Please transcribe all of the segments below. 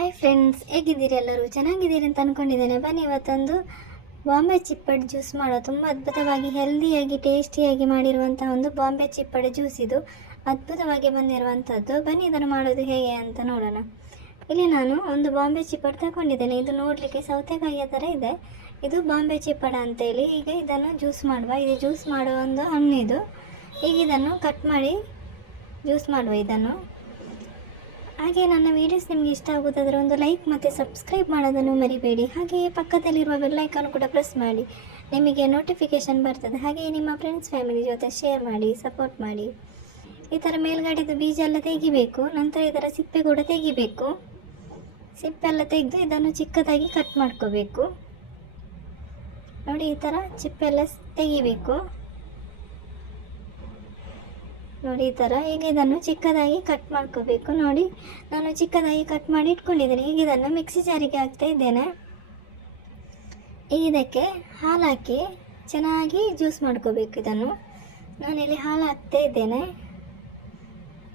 Hi friends ಹೇಗಿದ್ದೀರಿ ಎಲ್ಲರೂ? ಚೆನ್ನಾಗಿದ್ದೀರಿ ಅಂತ ಅಂದ್ಕೊಂಡಿದ್ದೇನೆ ಬನ್ನಿ ಇವತ್ತೊಂದು ಬಾಂಬೆ ಚಿಪ್ಪಡಿ ಜ್ಯೂಸ್ ಮಾಡೋ ತುಂಬ ಅದ್ಭುತವಾಗಿ ಹೆಲ್ದಿಯಾಗಿ ಟೇಸ್ಟಿಯಾಗಿ ಮಾಡಿರುವಂಥ ಒಂದು ಬಾಂಬೆ ಚಿಪ್ಪಡಿ ಜ್ಯೂಸ್ ಇದು. ಅದ್ಭುತವಾಗಿ ಬಂದಿರುವಂಥದ್ದು ಬನ್ನಿ ಇದನ್ನು ಮಾಡೋದು ಹೇಗೆ ಅಂತ ನೋಡೋಣ. ಇಲ್ಲಿ ನಾನು ಒಂದು ಬಾಂಬೆ ಚಿಪ್ಪಡ್ ತಗೊಂಡಿದ್ದೇನೆ. ಇದು ನೋಡಲಿಕ್ಕೆ ಸೌತೆಕಾಯಿಯ ಥರ ಇದೆ. ಇದು ಬಾಂಬೆ ಚಿಪ್ಪಡ ಅಂತೇಳಿ. ಈಗ ಇದನ್ನು ಜ್ಯೂಸ್ ಮಾಡುವ. ಇದು ಜ್ಯೂಸ್ ಮಾಡುವ ಒಂದು ಹಣ್ಣು ಇದು. ಈಗ ಇದನ್ನು ಕಟ್ ಮಾಡಿ ಜ್ಯೂಸ್ ಮಾಡುವ ಇದನ್ನು. ಹಾಗೆ ನನ್ನ ವೀಡಿಯೋಸ್ ನಿಮಗೆ ಇಷ್ಟ ಆಗೋದಾದರೆ ಒಂದು ಲೈಕ್ ಮತ್ತು ಸಬ್ಸ್ಕ್ರೈಬ್ ಮಾಡೋದನ್ನು ಮರಿಬೇಡಿ. ಹಾಗೆಯೇ ಪಕ್ಕದಲ್ಲಿರುವ ಬೆಲ್ಲೈಕನ್ ಕೂಡ ಪ್ರೆಸ್ ಮಾಡಿ. ನಿಮಗೆ ನೋಟಿಫಿಕೇಷನ್ ಬರ್ತದೆ. ಹಾಗೆಯೇ ನಿಮ್ಮ ಫ್ರೆಂಡ್ಸ್ ಫ್ಯಾಮಿಲಿ ಜೊತೆ ಶೇರ್ ಮಾಡಿ ಸಪೋರ್ಟ್ ಮಾಡಿ. ಈ ಥರ ಮೇಲ್ಗಡೆದು ಬೀಜ ಎಲ್ಲ ತೆಗಿಬೇಕು. ನಂತರ ಇದರ ಸಿಪ್ಪೆ ಕೂಡ ತೆಗಿಬೇಕು. ಸಿಪ್ಪೆ ಎಲ್ಲ ತೆಗೆದು ಇದನ್ನು ಚಿಕ್ಕದಾಗಿ ಕಟ್ ಮಾಡ್ಕೋಬೇಕು. ನೋಡಿ ಈ ಥರ ಚಿಪ್ಪೆಲ್ಲ ತೆಗಿಬೇಕು. ನೋಡಿ ಈ ಥರ ಈಗ ಇದನ್ನು ಚಿಕ್ಕದಾಗಿ ಕಟ್ ಮಾಡ್ಕೋಬೇಕು. ನೋಡಿ, ನಾನು ಚಿಕ್ಕದಾಗಿ ಕಟ್ ಮಾಡಿ ಇಟ್ಕೊಂಡಿದ್ದೀನಿ. ಈಗ ಇದನ್ನು ಮಿಕ್ಸಿ ಜಾರಿಗೆ ಹಾಕ್ತಾ ಇದ್ದೇನೆ. ಈಗ ಇದಕ್ಕೆ ಹಾಲು ಹಾಕಿ ಚೆನ್ನಾಗಿ ಜ್ಯೂಸ್ ಮಾಡ್ಕೋಬೇಕು ಇದನ್ನು. ನಾನಿಲ್ಲಿ ಹಾಲು ಹಾಕ್ತಾ ಇದ್ದೇನೆ.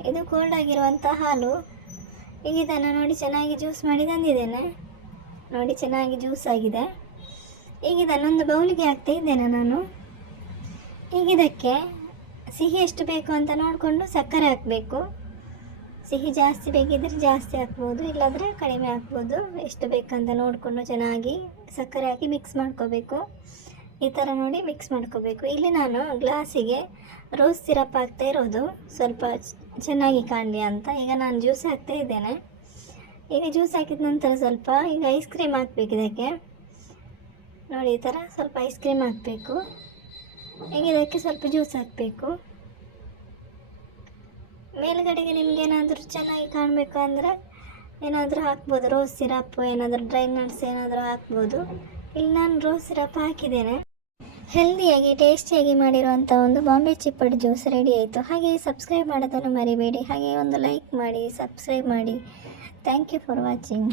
ಇದು ಕೋಲ್ಡ್ ಆಗಿರುವಂಥ ಹಾಲು. ಈಗ ಇದನ್ನು ನೋಡಿ ಚೆನ್ನಾಗಿ ಜ್ಯೂಸ್ ಮಾಡಿ ತಂದಿದ್ದೇನೆ. ನೋಡಿ ಚೆನ್ನಾಗಿ ಜ್ಯೂಸ್ ಆಗಿದೆ. ಈಗ ಇದನ್ನೊಂದು ಬೌಲಿಗೆ ಹಾಕ್ತಾ ಇದ್ದೇನೆ ನಾನು. ಈಗ ಇದಕ್ಕೆ ಸಿಹಿ ಎಷ್ಟು ಬೇಕು ಅಂತ ನೋಡಿಕೊಂಡು ಸಕ್ಕರೆ ಹಾಕಬೇಕು. ಸಿಹಿ ಜಾಸ್ತಿ ಬೇಕಿದ್ರೆ ಜಾಸ್ತಿ ಹಾಕ್ಬೋದು, ಇಲ್ಲಾಂದರೆ ಕಡಿಮೆ ಹಾಕ್ಬೋದು. ಎಷ್ಟು ಬೇಕಂತ ನೋಡಿಕೊಂಡು ಚೆನ್ನಾಗಿ ಸಕ್ಕರೆ ಹಾಕಿ ಮಿಕ್ಸ್ ಮಾಡ್ಕೋಬೇಕು. ಈ ಥರ ನೋಡಿ ಮಿಕ್ಸ್ ಮಾಡ್ಕೋಬೇಕು. ಇಲ್ಲಿ ನಾನು ಗ್ಲಾಸಿಗೆ ರೋಸ್ ಸಿರಪ್ ಹಾಕ್ತಾ ಇರೋದು. ಸ್ವಲ್ಪ ಚೆನ್ನಾಗಿ ಕಾಣಲಿ ಅಂತ. ಈಗ ನಾನು ಜ್ಯೂಸ್ ಹಾಕ್ತಾ ಇದ್ದೇನೆ. ಈಗ ಜ್ಯೂಸ್ ಹಾಕಿದ ನಂತರ ಸ್ವಲ್ಪ ಈಗ ಐಸ್ ಕ್ರೀಮ್ ಹಾಕ್ಬೇಕು ಇದಕ್ಕೆ. ನೋಡಿ ಈ ಥರ ಸ್ವಲ್ಪ ಐಸ್ ಕ್ರೀಮ್ ಹಾಕಬೇಕು. ಈಗ ಇದಕ್ಕೆ ಸ್ವಲ್ಪ ಜ್ಯೂಸ್ ಹಾಕಬೇಕು? ಮೇಲುಗಡೆಗೆ ನಿಮ್ಗೆ ಏನಾದರೂ ಚೆನ್ನಾಗಿ ಕಾಣಬೇಕು ಅಂದರೆ ಏನಾದರೂ ಹಾಕ್ಬೋದು. ರೋಸ್ ಸಿರಪ್ ಏನಾದರೂ ಡ್ರೈ ನಟ್ಸ್ ಏನಾದರೂ ಹಾಕ್ಬೋದು. ಇಲ್ಲಿ ನಾನು ರೋಸ್ ಸಿರಪ್ ಹಾಕಿದ್ದೇನೆ. ಹೆಲ್ದಿಯಾಗಿ ಟೇಸ್ಟಿಯಾಗಿ ಮಾಡಿರುವಂಥ ಒಂದು ಬಾಂಬೆ ಚಿಪ್ಪಡ್ ಜ್ಯೂಸ್ ರೆಡಿ ಆಯಿತು. ಹಾಗೆ ಸಬ್ಸ್ಕ್ರೈಬ್ ಮಾಡೋದನ್ನು ಮರಿಬೇಡಿ. ಹಾಗೆ ಒಂದು ಲೈಕ್ ಮಾಡಿ ಸಬ್ಸ್ಕ್ರೈಬ್ ಮಾಡಿ. Thank you for watching